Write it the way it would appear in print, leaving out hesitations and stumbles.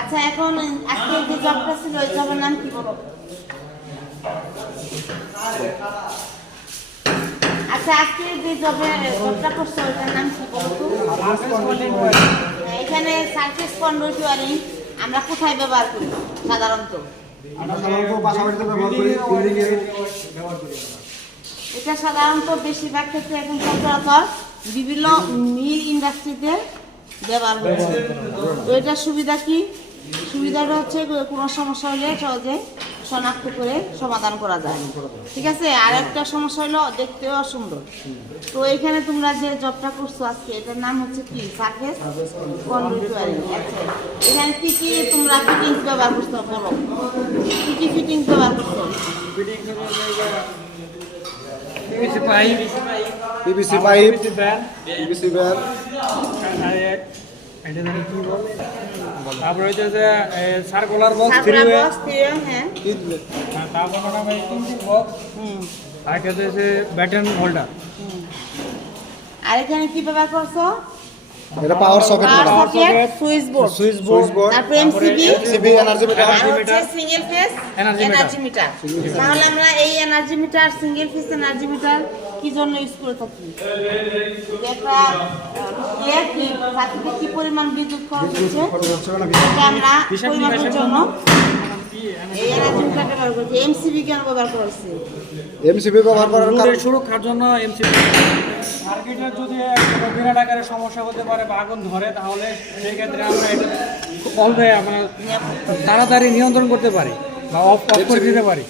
আচ্ছা, এখন আজকে যে জবটা ছিল ওই জবের নাম কি বলো? আচ্ছা, আজকে যে জবটা করছো ওইটার নাম কি বলো তো? এখানে সারফেস কন্ডুইট ওয়্যারিং আমরা কোথায় ব্যবহার করি সাধারণত? এটা সাধারণত বেশিরভাগ ক্ষেত্রে এখন সচরাচর বিভিন্ন মিল ইন্ডাস্ট্রিতে ব্যবহার হচ্ছে। তো এটার সুবিধা কি? সুবিধাটা হচ্ছে কোনো সমস্যা হলে সহজে শনাক্ত করে সমাধান করা যায়। ঠিক আছে, আর একটা সমস্যা হলো দেখতেও অসুন্দর। তো এখানে তোমরা যে জবটা করছো আজকে এটার নাম হচ্ছে কি? Surface conduit wiring. আচ্ছা, এখানে কি কি তোমরা ফিটিংস ব্যবহার করছো বলো? কি কি ফিটিংস ব্যবহার করছো? পিভিসি পাইপ, পিভিসি ব্যান, তারপরে হচ্ছে যে সার্কুলার বক্স থ্রি ওয়ে, হ্যাঁ, তারপর বক্স, আর হচ্ছে ব্যাটন হোল্ডার। আর এখানে কি ব্যবহার করছো? এটা পাওয়ার সকেট, সুইচ বোর্ড, তারপর MCB, energy meter, single phase energy meter. তাহলে আমরা এই energy meter, single phase energy meter কি জন্য ইউজ করে থাকি? একটা প্রাকৃতিক কি পরিমাণ বিদ্যুৎ খরচ হচ্ছে সেটা আমরা পরিমাপের জন্য এই এনার্জি মিটার ব্যবহার করছি। এমসিবি কেন ব্যবহার করছি? এমসিবি ব্যবহার করার কারণ সুরক্ষার জন্য এমসিবি। সার্কিটের যদি বিরাট আকারের সমস্যা হতে পারে বা আগুন ধরে, তাহলে সেই ক্ষেত্রে আমরা এটা অল্পে আমরা তাড়াতাড়ি নিয়ন্ত্রণ করতে পারি বা অফ করে দিতে পারি।